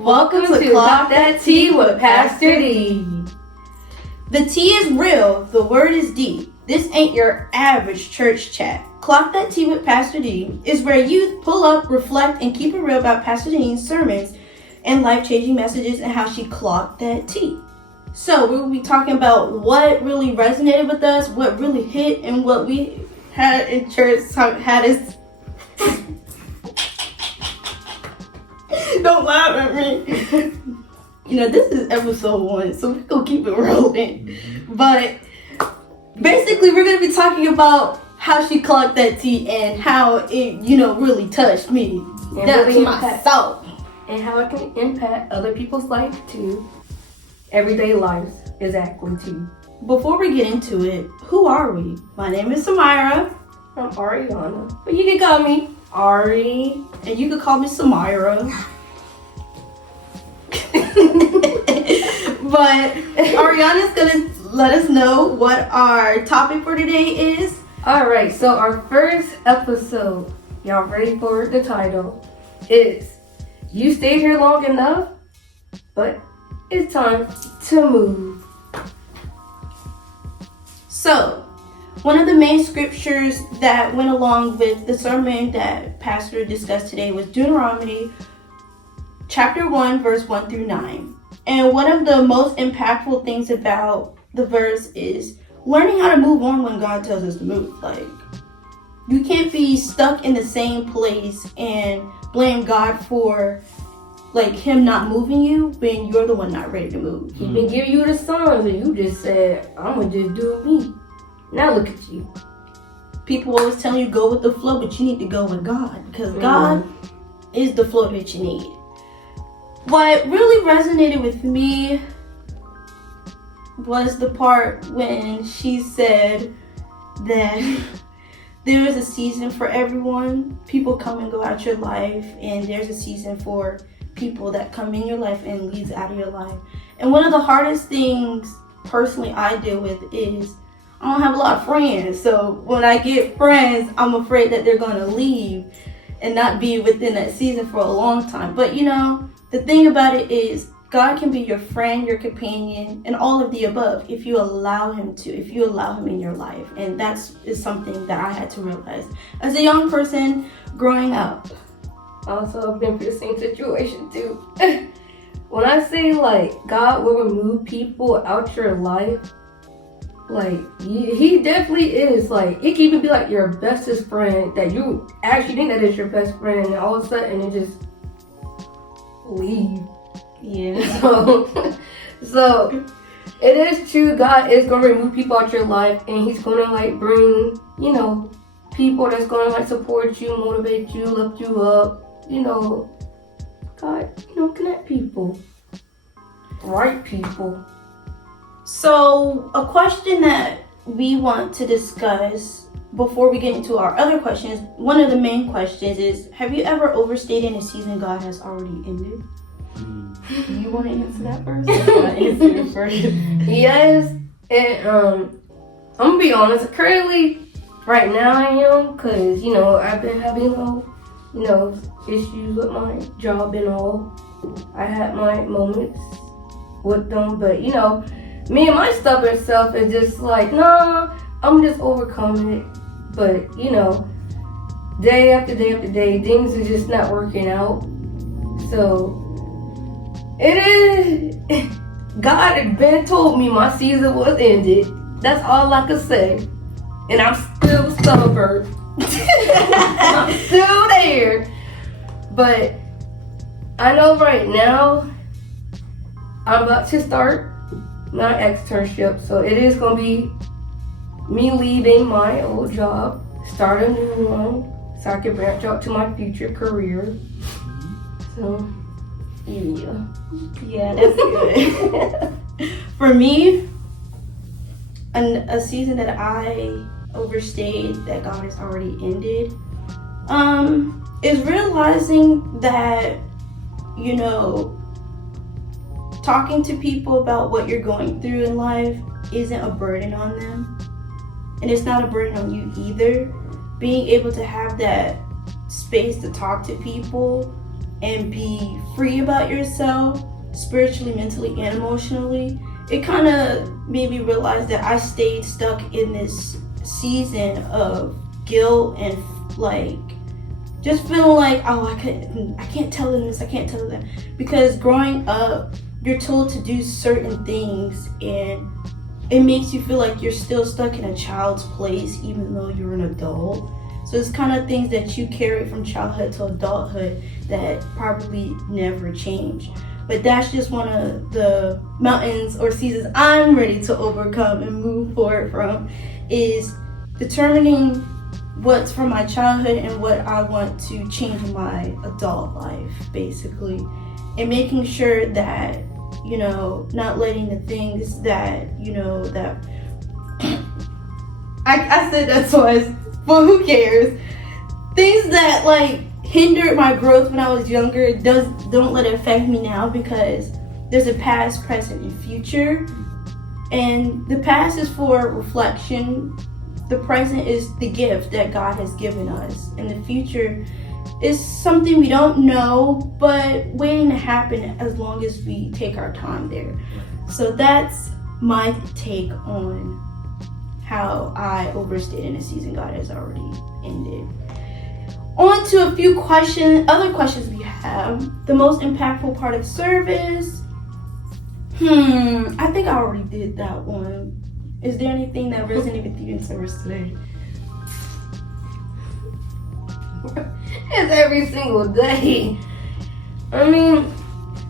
Welcome to Clock That Tea with Pastor D. The tea is real, the word is deep. This ain't your average church chat. Clock That Tea with Pastor D is where youth pull up, reflect, and keep it real about Pastor Deanneen's sermons and life-changing messages and how she clocked that tea. So we will be talking about what really resonated with us, what really hit, and what we had in church had us. Don't laugh at me. This is episode 1, so we're going to keep it rolling. But basically, we're going to be talking about how she clocked that tea and how it, really touched me. And Down really to my soul. And how it can impact other people's life too. Everyday lives, exactly too. Before we get into it, who are we? My name is Samira. I'm Ariana. But you can call me Ari. And you can call me Samira. But Ariana's gonna let us know what our topic for today is. Alright, so our first episode, y'all ready for the title, is You Stayed Here Long Enough, but it's time to move. So, one of the main scriptures that went along with the sermon that Pastor discussed today was Deuteronomy chapter 1, verse 1 through 9. And one of the most impactful things about the verse is learning how to move on when God tells us to move. Like, you can't be stuck in the same place and blame God for him not moving you when you're the one not ready to move. He been giving you the signs and you just said, I'm gonna just do me. Now look at you. People always tell you go with the flow, but you need to go with God because God is the flow that you need. What really resonated with me was the part when she said that there is a season for everyone. People come and go out your life, and there's a season for people that come in your life and leaves out of your life. And one of the hardest things personally I deal with is I don't have a lot of friends. So when I get friends, I'm afraid that they're going to leave and not be within that season for a long time. But the thing about it is God can be your friend, your companion, and all of the above if you allow him to, if you allow him in your life. And that is something that I had to realize as a young person growing up. Also, I've been through the same situation too. When I say God will remove people out your life, he definitely is. It can even be your bestest friend that you actually think that is your best friend, and all of a sudden it just leave. Yeah. So it is true. God is gonna remove people out your life, and He's gonna bring people that's gonna support you, motivate you, lift you up. God, connect people, right people. So a question that we want to discuss before we get into our other questions, one of the main questions is, have you ever overstayed in a season God has already ended? Do you want to answer that first? I want to answer it first. Yes, and I'm gonna be honest. Currently, right now I am, cause I've been having issues with my job and all. I had my moments with them, but me and my stubborn self is just nah, I'm just overcoming it. But day after day after day, things are just not working out. So it is. God had been told me my season was ended. That's all I could say, and I'm still stubborn. I'm still there. But I know right now I'm about to start my externship, so it is gonna be me leaving my old job, start a new one, so I can branch out to my future career. So yeah, that's good. For me, a season that I overstayed that God has already ended is realizing that talking to people about what you're going through in life isn't a burden on them, and it's not a burden on you either. Being able to have that space to talk to people and be free about yourself, spiritually, mentally, and emotionally, it kind of made me realize that I stayed stuck in this season of guilt and like just feeling like, oh, I can't tell them this, I can't tell them that. Because growing up, you're told to do certain things, and it makes you feel like you're still stuck in a child's place even though you're an adult. So it's kind of things that you carry from childhood to adulthood that probably never change. But that's just one of the mountains or seasons I'm ready to overcome and move forward from, is determining what's from my childhood and what I want to change in my adult life, basically. And making sure that, you know, not letting the things that, you know, that I said that twice, but who cares? Things that like hindered my growth when I was younger, don't let it affect me now, because there's a past, present, and future. And the past is for reflection. The present is the gift that God has given us. And the future is something we don't know, but waiting to happen as long as we take our time there. So that's my take on how I overstayed in a season God has already ended. On to a few other questions we have. The most impactful part of service. I think I already did that one. Is there anything that resonated with you in service today? It's every single day. I mean,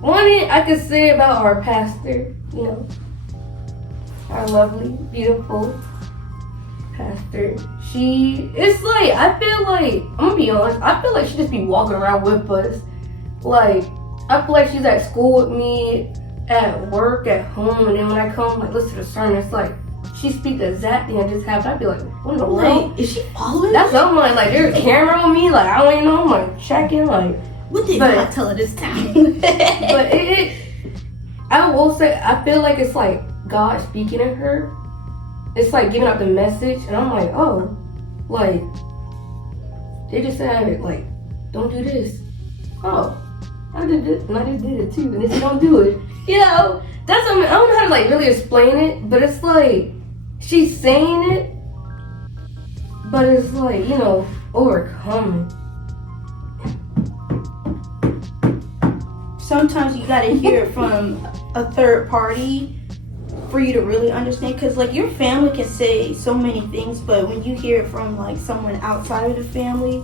one thing I could say about our pastor, you know, our lovely, beautiful pastor. It's like, I feel like, I'm gonna be honest, I feel like she just be walking around with us. Like, I feel like she's at school with me, at work, at home, and then when I come, like, listen to the sermon, it's like, she speaks the exact thing that just happened. I'd be like, what in the world? Is she following That's me? what I'm like, there's a camera on me, like, I don't even know, I'm like, checking, like. What did God tell her this time? But I will say, I feel like it's like God speaking to her. It's like giving out the message, and I'm like, oh, like, they just said, like, don't do this. Oh, I did this, and I just did it too, and they said, don't do it. You know, that's what I mean. I don't know how to, like, really explain it, but it's like, she's saying it, but it's like, you know, overcoming. Sometimes you gotta hear it from a third party for you to really understand, because like your family can say so many things, but when you hear it from like someone outside of the family,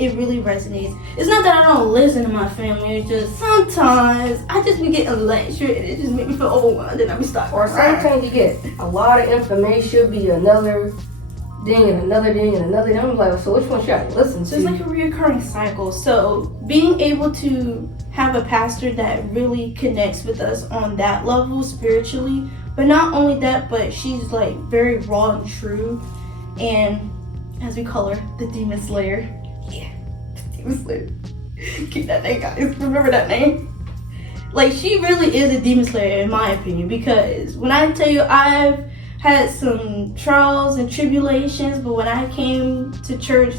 it really resonates. It's not that I don't listen to my family, it's just sometimes I just be getting lectured and it just make me feel overwhelmed and I be stuck. Or sometimes you get a lot of information, be another ding and another ding and another ding. I'm like, so which one should I listen to? So it's like a reoccurring cycle. So being able to have a pastor that really connects with us on that level spiritually, but not only that, but she's like very raw and true, and as we call her, the Demon Slayer. Yeah, the Demon Slayer. Keep that name, guys. Remember that name. Like, she really is a Demon Slayer in my opinion, because when I tell you I've had some trials and tribulations, but when I came to church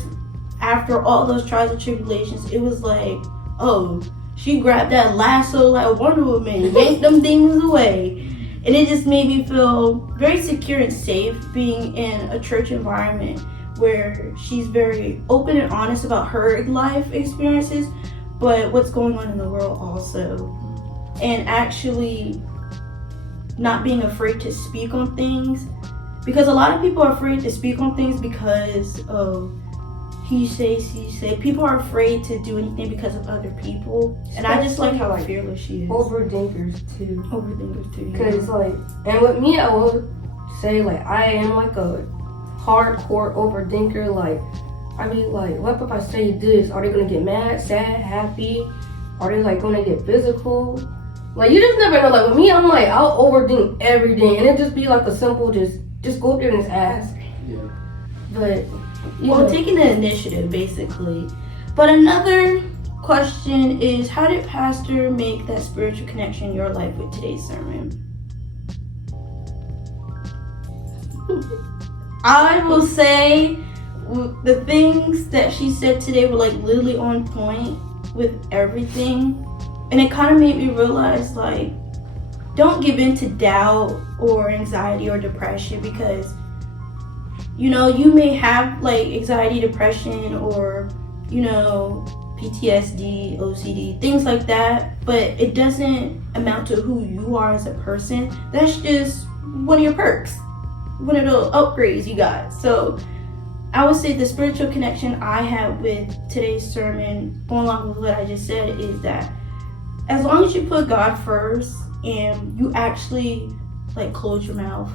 after all those trials and tribulations, it was like, oh, she grabbed that lasso like Wonder Woman, yanked them things away. And it just made me feel very secure and safe being in a church environment where she's very open and honest about her life experiences, but what's going on in the world also. And actually not being afraid to speak on things, because a lot of people are afraid to speak on things because of he say, she say. People are afraid to do anything because of other people, and I just like how fearless she is. Overthinkers too. Overthinkers too. Because like, and with me, I will say like I am like a hardcore overthinker. Like, I be like, what if I say this? Are they gonna get mad, sad, happy? Are they like gonna get physical? Like, you just never know. Like with me, I'm like, I'll overthink everything, and it just be like a simple just go up there and just ask. Yeah. But well, taking the initiative basically. But another question is, how did Pastor make that spiritual connection in your life with today's sermon? I will say the things that she said today were like literally on point. with everything. And it kind of made me realize, like, don't give in to doubt or anxiety or depression, because, you know, you may have like anxiety, depression, or, you know, PTSD, OCD, things like that, but it doesn't amount to who you are as a person. That's just one of your perks, one of the upgrades you got. So I would say the spiritual connection I have with today's sermon, going along with what I just said, is that as long as you put God first and you actually like close your mouth,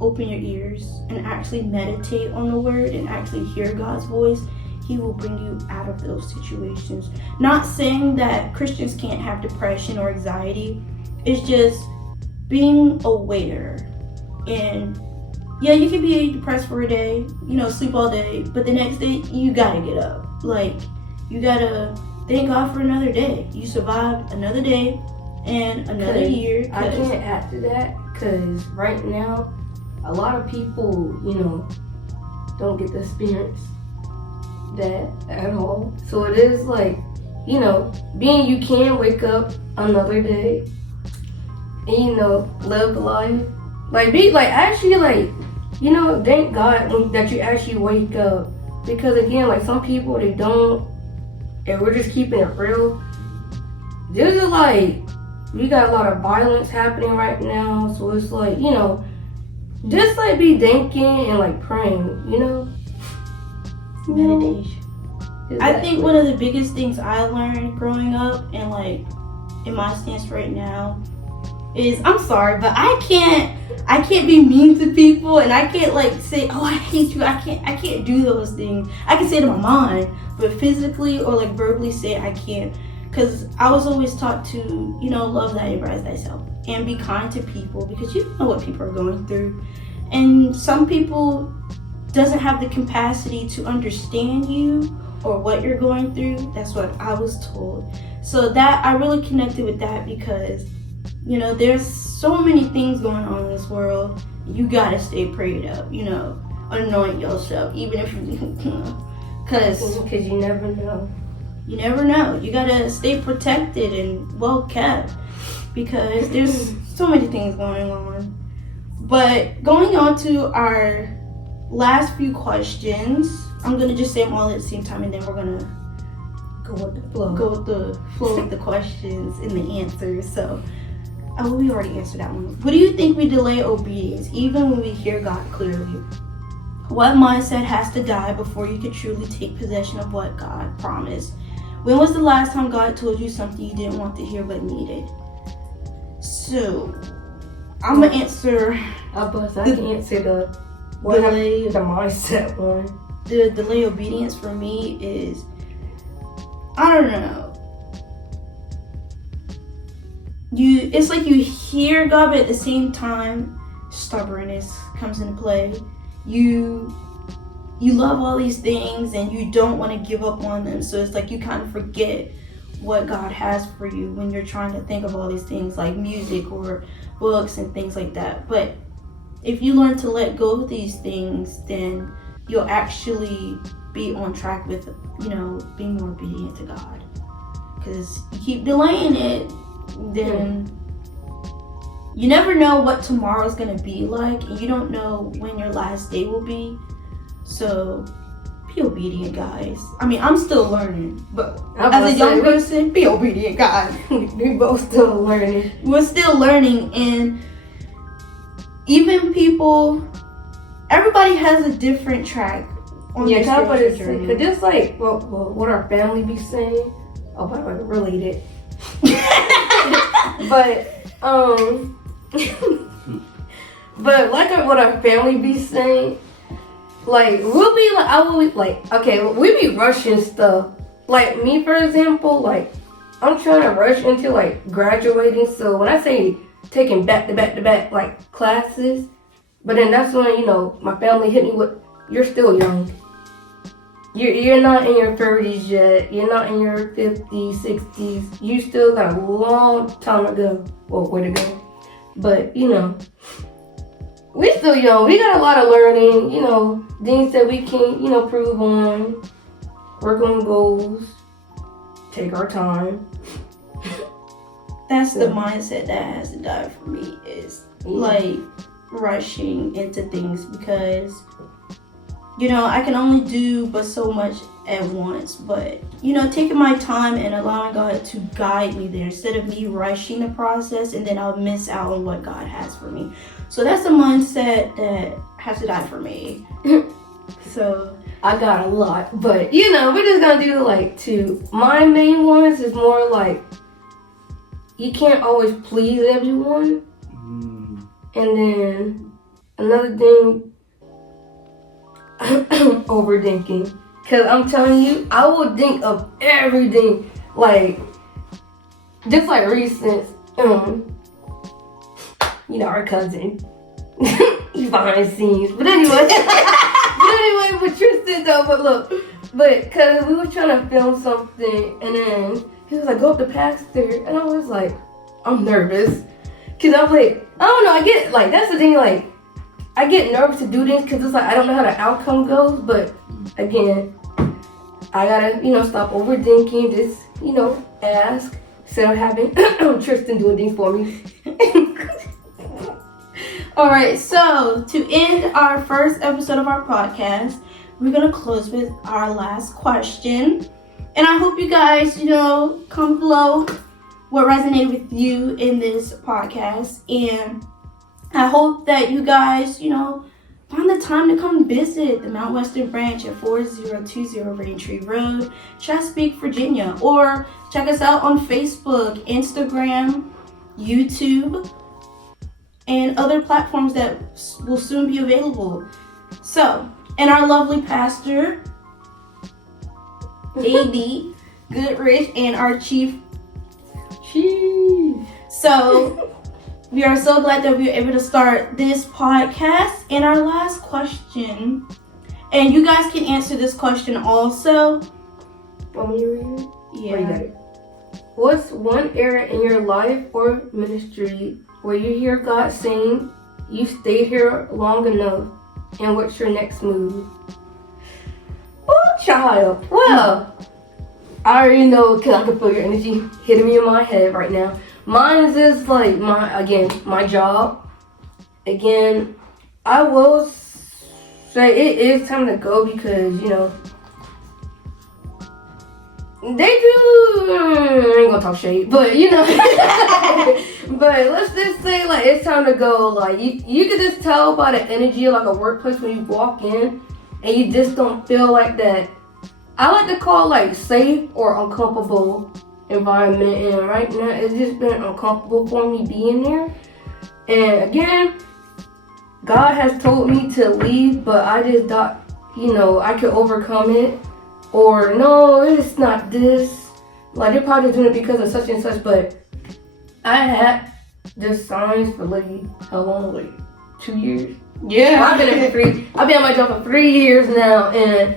open your ears, and actually meditate on the word and actually hear God's voice, he will bring you out of those situations. Not saying that Christians can't have depression or anxiety. It's just being aware. And yeah, you can be depressed for a day, you know, sleep all day, but the next day you gotta get up. Like, you gotta thank God for another day. You survived another day and another year. I can't add to that, because right now a lot of people, you know, don't get to experience that at all. So it is like, you know, being you can wake up another day and, you know, live life. Like, be like, actually, like, you know, thank God that you actually wake up. Because again, like, some people, they don't, and we're just keeping it real. There's a, like, we got a lot of violence happening right now. So it's like, you know, just like be thinking and like praying, you know? Meditation. Exactly. I think one of the biggest things I learned growing up, and like in my stance right now, is, I'm sorry, but I can't be mean to people, and I can't like say, oh, I hate you. I can't do those things. I can say it in my mind, but physically or like verbally say it, I can't. Because I was always taught to, you know, love thy neighbor as thyself and be kind to people, because you don't know what people are going through. And some people doesn't have the capacity to understand you or what you're going through. That's what I was told. So that, I really connected with that, because, you know, there's so many things going on in this world. You gotta stay prayed up, you know, anoint yourself, even if you, because you never know. You never know. You gotta stay protected and well kept, because there's so many things going on. But going on to our last few questions, I'm gonna just say them all at the same time, and then we're gonna go with the flow. Go with the flow of the questions and the answers. So, we already answered that one. What do you think we delay obedience, even when we hear God clearly? What mindset has to die before you can truly take possession of what God promised? When was the last time God told you something you didn't want to hear but needed? So, I'm gonna answer. I can answer the mindset one. The delay obedience for me is, I don't know. It's like you hear God, but at the same time, stubbornness comes into play. You love all these things and you don't want to give up on them. So it's like you kind of forget what God has for you when you're trying to think of all these things like music or books and things like that. But if you learn to let go of these things, then you'll actually be on track with, you know, being more obedient to God. Because you keep delaying it, then you never know what tomorrow's going to be like, and you don't know when your last day will be. So be obedient, guys. I mean, I'm still learning, but as a young person, be obedient, guys. We both still learning. We're still learning, and even people, everybody has a different track on their spiritual journey. Cause just like what our family be saying. Oh, by the way, related. But like what our family be saying, like we'll be like, I will be like, okay, we be rushing stuff. Like me, for example, like I'm trying to rush into like graduating. So when I say taking back to back like classes, but then that's when, you know, my family hit me with, you're still young. You're not in your 30s yet. You're not in your 50s, 60s. You still got a long time to go. Well, way to go. But, you know, we're still young. We got a lot of learning, you know, things that we can, you know, prove on, work on goals. take our time. That's the mindset that has to die for me, is like rushing into things, because I can only do but so much at once. But taking my time and allowing God to guide me there, instead of me rushing the process, and then I'll miss out on what God has for me. So that's a mindset that has to die for me. So I got a lot, but we're just gonna do like two. My main ones is more like, you can't always please everyone. And then another thing, overthinking. Cause I'm telling you, I will think of everything. Like, just like recent, our cousin. He behind the scenes. But anyway, with Tristan though, but cause we were trying to film something, and then he was like, go up to Pastor, and I was like, I'm nervous. Cause I'm like, I don't know, I get, like, that's the thing, like, I get nervous to do this, cause it's like, I don't know how the outcome goes, but again, I gotta, stop overthinking, just, ask, instead of having Tristan doing things for me. Alright, so to end our first episode of our podcast, we're gonna close with our last question. And I hope you guys, comment below what resonated with you in this podcast. And I hope that you guys, find the time to come visit the Mount Western branch at 4020 Raintree Road, Chesapeake, Virginia. Or check us out on Facebook, Instagram, YouTube, and other platforms that will soon be available. So, and our lovely pastor, A.D. Goodrich, and our chief. So, we are so glad that we were able to start this podcast. And our last question, and you guys can answer this question also. Want me to read it? Yeah. You got it. What's one area in your life or ministry where you hear God saying, you stayed here long enough, and what's your next move? Oh, child. Well, I already know, because I can feel your energy hitting me in my head right now. Mine is just like, my job. Again, I will say it is time to go, because, they do, I ain't gonna talk shade, but but let's just say, like, it's time to go. Like, you can just tell by the energy of, like, a workplace when you walk in, and you just don't feel like that, I like to call, like, safe or uncomfortable environment. And right now, it's just been uncomfortable for me being there. And again, God has told me to leave, but I just thought, I could overcome it. Or, no, it's not this. Like, they're probably doing it because of such and such, but I had the signs for, like, how long? Like, 2 years? Yeah. I've been on my job for 3 years now, and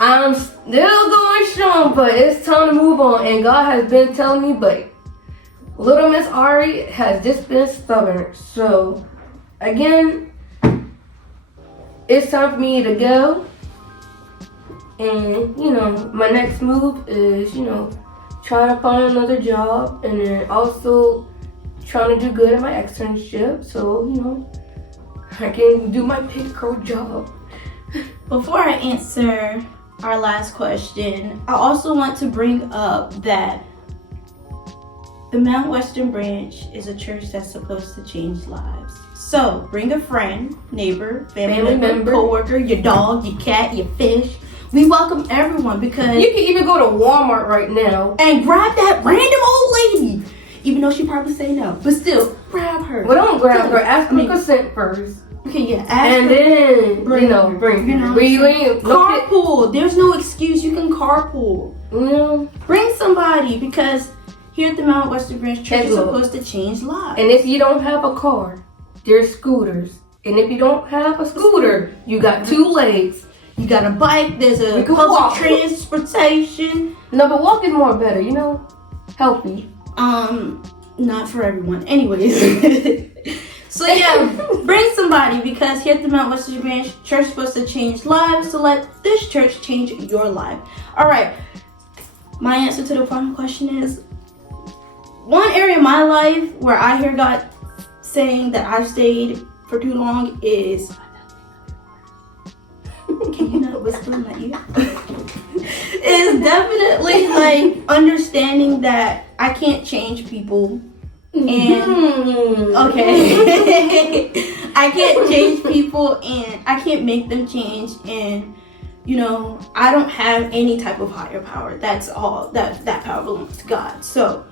I'm still going strong, but it's time to move on. And God has been telling me, but little Miss Ari has just been stubborn. So, again, it's time for me to go. And, my next move is, try to find another job, and then also trying to do good at my externship, so, I can do my pig crow job. Before I answer our last question, I also want to bring up that the Mount Western branch is a church that's supposed to change lives. So bring a friend, neighbor, family member, co-worker, your dog, your cat, your fish. We welcome everyone, because you can even go to Walmart right now and grab that random old lady, even though she probably say no. But still, grab her. Well, don't grab her. Ask for consent first. Okay, yeah. And then, bring her. Carpool. There's no excuse. You can carpool. Bring somebody, because here at the Mount Western Branch Church is supposed to change lives. And if you don't have a car, there's scooters. And if you don't have a scooter, you got 2 legs. You got a bike. There's a public transportation. No, but walk is more better. Healthy. Not for everyone. Anyways. So yeah, bring somebody, because here at the Mount Western Branch Church is supposed to change lives. So let this church change your life. All right. my answer to the final question is, one area in my life where I hear God saying that I've stayed for too long is, can you not whisper in my ear? Is definitely like understanding that I can't change people. And okay, I can't change people and I can't make them change, and I don't have any type of higher power. That's all. That power belongs to God. So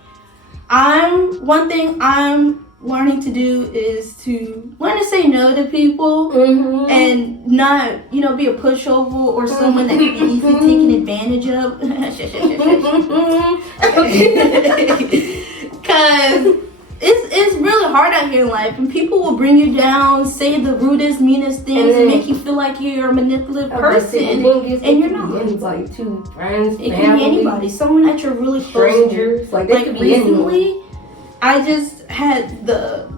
one thing I'm learning to do is to learn to say no to people and not be a pushover or someone that can be easily taken advantage of. Because it's really hard out here in life, and people will bring you down, say the rudest, meanest things, and make you feel like you're a manipulative person, and you're not. Like two friends, it can be anybody, someone that you're really close to. Strangers, like recently, I just had the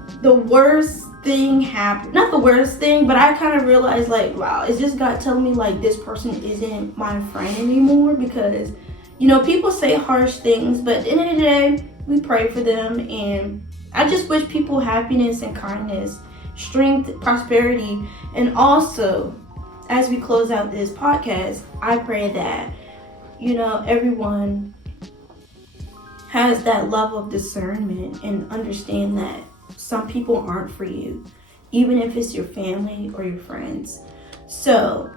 worst thing happen. Not the worst thing, but I kind of realized like, wow, it's just God telling me like this person isn't my friend anymore, because people say harsh things, but at the end of the day, we pray for them, and I just wish people happiness and kindness, strength, prosperity, and also, as we close out this podcast, I pray that, everyone has that level of discernment and understand that some people aren't for you, even if it's your family or your friends. So,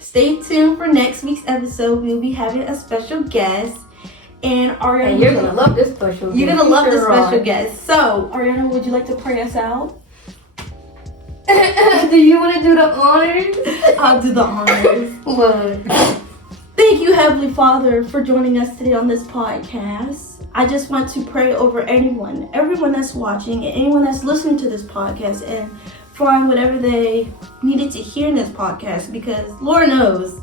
stay tuned for next week's episode. We'll be having a special guest. And Ariana, you're gonna love this special guest. You're gonna love this special guest. So, Ariana, would you like to pray us out? Do you want to do the honors? I'll do the honors. Look. Thank you, Heavenly Father, for joining us today on this podcast. I just want to pray over everyone that's watching, and anyone that's listening to this podcast, and find whatever they needed to hear in this podcast, because Lord knows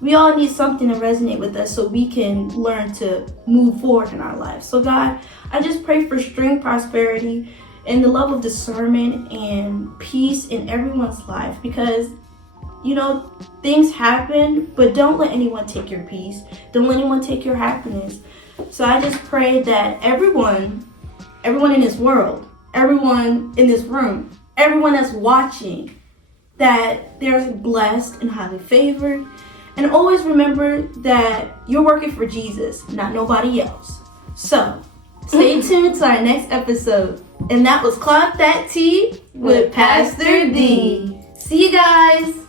we all need something to resonate with us so we can learn to move forward in our lives. So God, I just pray for strength, prosperity, and the love of discernment and peace in everyone's life, because things happen, but don't let anyone take your peace. Don't let anyone take your happiness. So I just pray that everyone in this world, everyone in this room, everyone that's watching, that they're blessed and highly favored. And always remember that you're working for Jesus, not nobody else. So, stay tuned to our next episode. And that was Clock That Tea with Pastor D. See you guys.